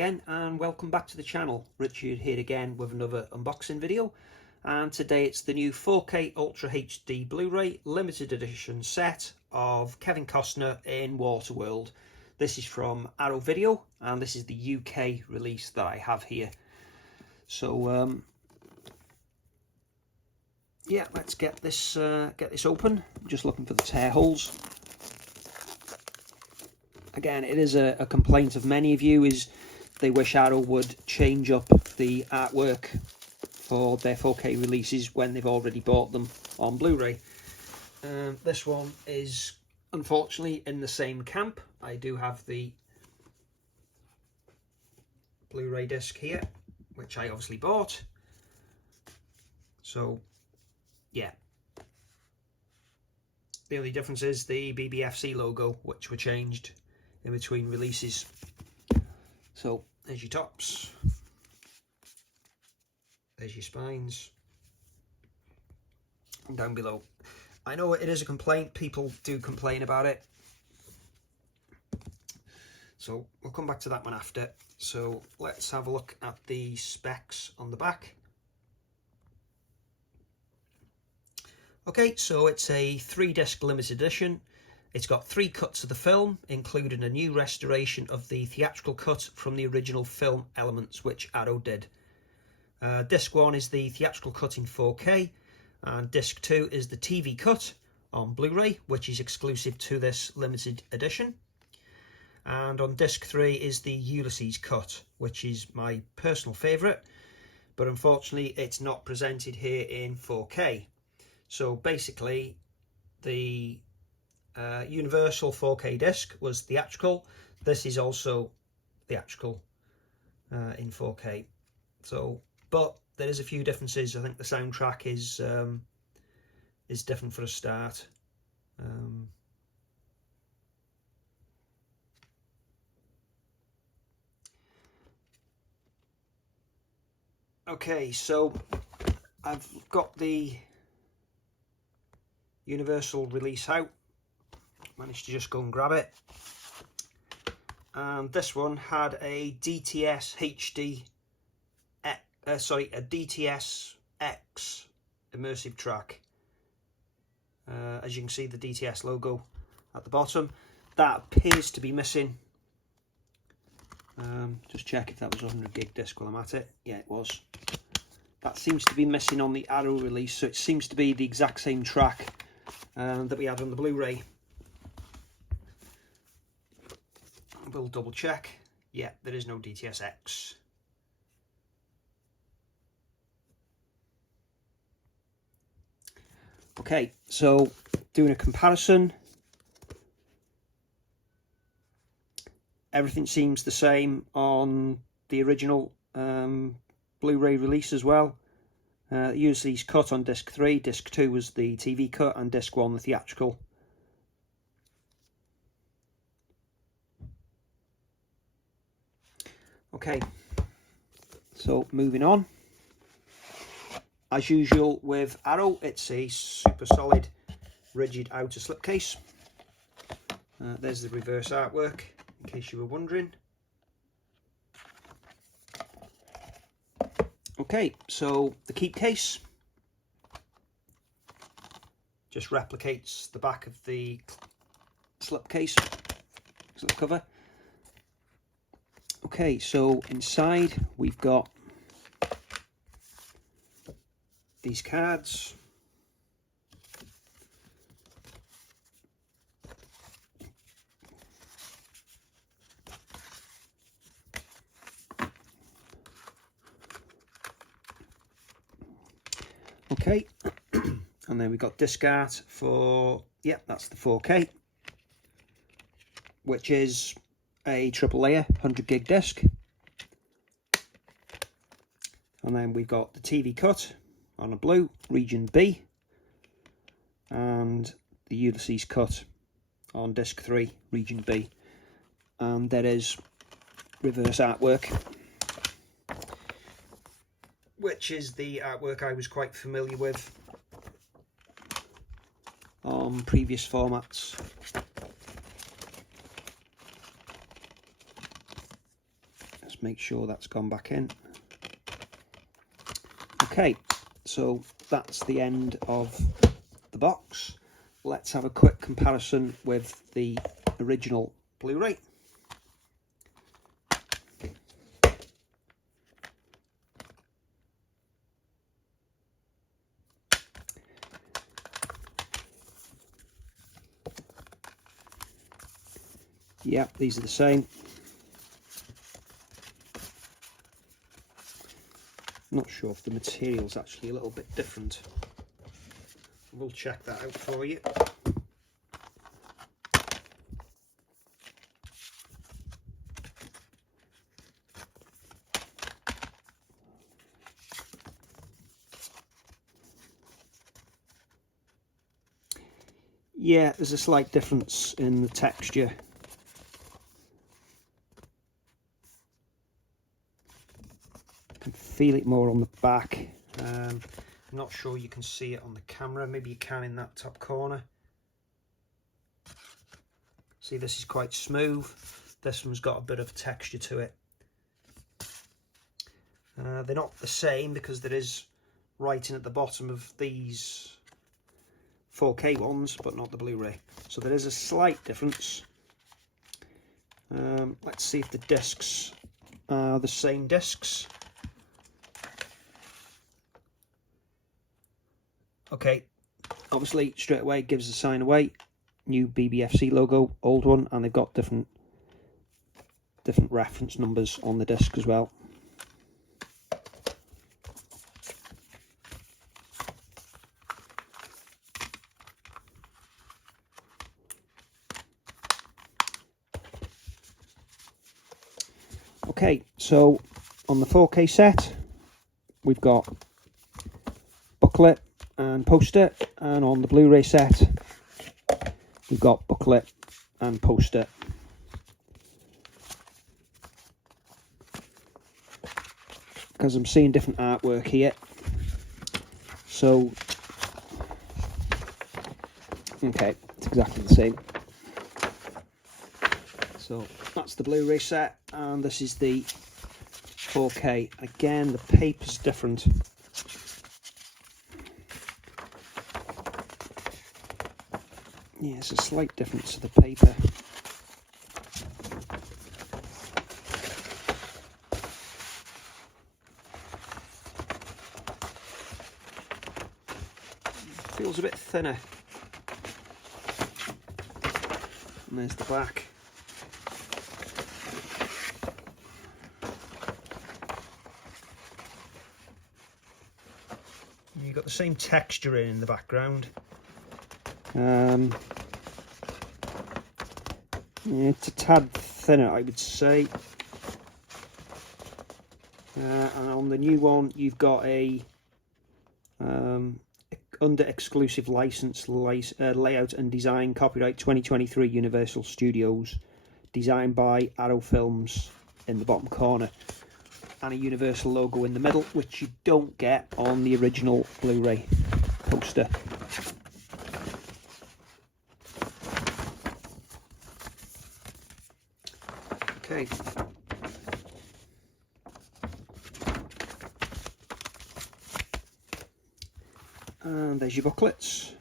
again and welcome back to the channel. Richard here again with another unboxing video, and today it's the new 4K Ultra HD Blu-ray Limited Edition set of Kevin Costner in Waterworld. This is from Arrow Video and this is the UK release that I have here. So yeah, let's get this open. I'm just looking for the tear holes. Again, it is a complaint of many of you is they wish Arrow would change up the artwork for their 4K releases when they've already bought them on Blu-ray. This one is unfortunately in the same camp. I do have the Blu-ray disc here, which I obviously bought. So yeah, the only difference is the BBFC logo, which were changed in between releases. So there's your tops, there's your spines, and down below. I know it is a complaint, people do complain about it, so we'll come back to that one after. So let's have a look at the specs on the back. Okay, so it's a 3-disc limited edition. It's got 3 cuts of the film, including a new restoration of the theatrical cut from the original film elements, which Arrow did. Disc 1 is the theatrical cut in 4K, and Disc 2 is the TV cut on Blu-ray, which is exclusive to this limited edition. And on Disc 3 is the Ulysses cut, which is my personal favourite, but unfortunately it's not presented here in 4K. So basically, the Universal 4K disc was theatrical. This is also theatrical in 4K. So, but there is a few differences. I think the soundtrack is different for a start. Okay, so I've got the Universal release out. Managed to just go and grab it, and this one had a DTS HD, a DTS X immersive track. As you can see, the DTS logo at the bottom. That appears to be missing. Just check if that was a 100 gig disc while I'm at it. Yeah, it was. That seems to be missing on the Arrow release, so it seems to be the exact same track that we had on the Blu-ray. We'll double check. Yeah, there is no DTSX. Okay, so doing a comparison, everything seems the same on the original Blu-ray release as well. Ulysses cut on disc 3, disc 2 was the TV cut, and disc 1 the theatrical. Okay, so moving on. As usual with Arrow, it's a super solid, rigid outer slipcase. There's the reverse artwork, in case you were wondering. Okay, so the keep case just replicates the back of the slipcase, slipcover. Okay, so inside we've got these cards. Okay, and then we've got disc art for, yeah, that's the 4K, which is a triple layer 100 gig disc. And then we've got the TV cut on a blue, region B, and the Ulysses cut on disc 3, region B. And there is reverse artwork, which is the artwork I was quite familiar with on previous formats. Just make sure that's gone back in. Okay, so that's the end of the box. Let's have a quick comparison with the original Blu-ray. Yeah, these are the same. Not sure if the material's actually a little bit different. We'll check that out for you. Yeah, there's a slight difference in the texture. I can feel it more on the back. I'm not sure you can see it on the camera. Maybe you can in that top corner. See, this is quite smooth. This one's got a bit of texture to it. They're not the same because there is writing at the bottom of these 4K ones, but not the Blu-ray. So there is a slight difference. Let's see if the discs are the same discs. Okay, obviously straight away gives the sign away. New BBFC logo, old one, and they've got different reference numbers on the disc as well. Okay, so on the 4K set, we've got booklet and poster, and on the Blu-ray set, we've got booklet and poster. Because I'm seeing different artwork here, so okay, it's exactly the same. So that's the Blu-ray set, and this is the 4K. Again, the paper's different. Yeah, it's a slight difference to the paper. Feels a bit thinner. And there's the back. You've got the same texture in the background. It's a tad thinner, I would say. And on the new one, you've got a under exclusive license layout and design, copyright 2023 Universal Studios, designed by Arrow Films in the bottom corner, and a Universal logo in the middle, which you don't get on the original Blu-ray poster. Okay. And there's your booklets.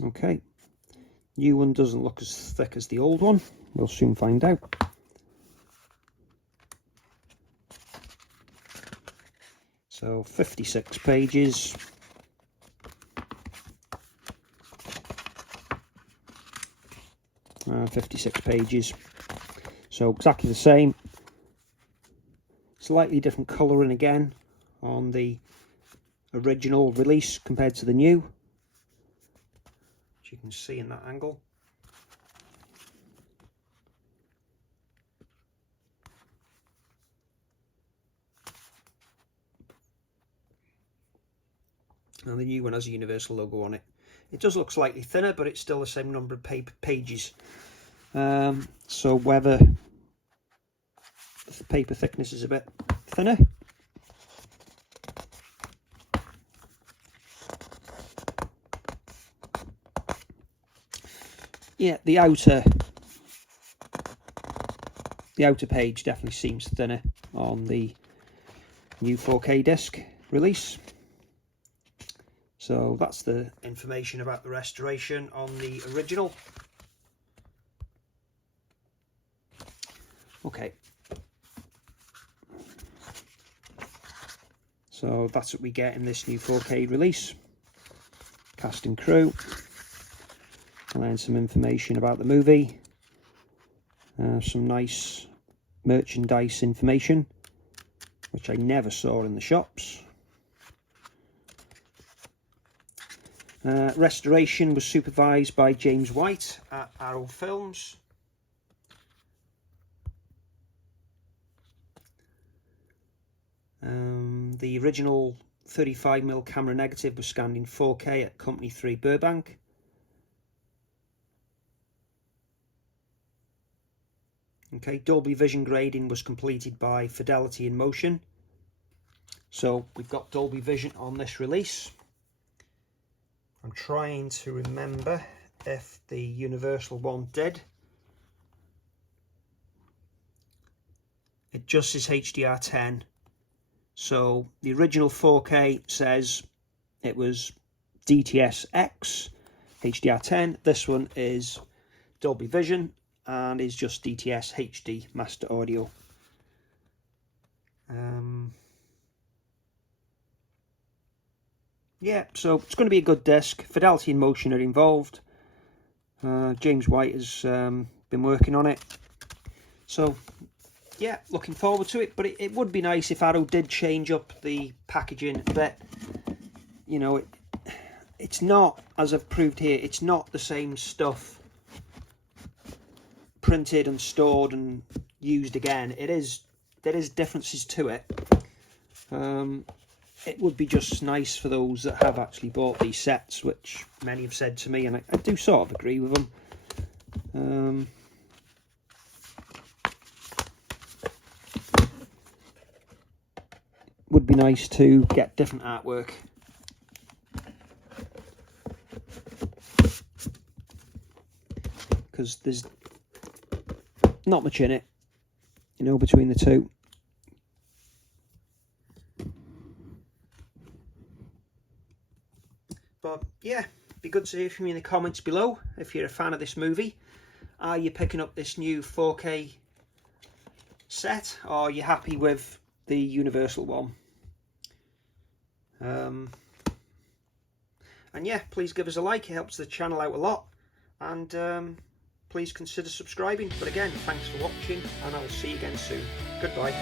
Okay. New one doesn't look as thick as the old one. We'll soon find out. So 56 pages. And 56 pages. So exactly the same. Slightly different colouring again on the original release compared to the new, which you can see in that angle. And the new one has a Universal logo on it. It does look slightly thinner, but it's still the same number of pages. So whether the paper thickness is a bit thinner. yeah, the outer page definitely seems thinner on the new 4K disc release. So that's the information about the restoration on the original. Okay, so that's what we get in this new 4K release. Cast and crew, and then some information about the movie, some nice merchandise information which I never saw in the shops. Restoration was supervised by James White at Arrow Films. The original 35mm camera negative was scanned in 4K at Company 3 Burbank. Okay, Dolby Vision grading was completed by Fidelity in Motion. So we've got Dolby Vision on this release. I'm trying to remember if the Universal one did. It just says HDR10. So the original 4K says it was DTS-X HDR10. This one is Dolby Vision and is just DTS HD Master Audio. Yeah, so it's going to be a good disc. Fidelity in Motion are involved. James White has been working on it. So yeah, looking forward to it. But it would be nice if Arrow did change up the packaging a bit. You know, it's not, as I've proved here, it's not the same stuff printed and stored and used again. There is differences to it. It would be just nice for those that have actually bought these sets, which many have said to me, and I do sort of agree with them. Would be nice to get different artwork. Because there's not much in it, you know, between the two. But yeah, be good to hear from you in the comments below if you're a fan of this movie. Are you picking up this new 4K set, or are you happy with the Universal one? And yeah, please give us a like, it helps the channel out a lot, and please consider subscribing. But again, thanks for watching, and I will see you again soon. Goodbye.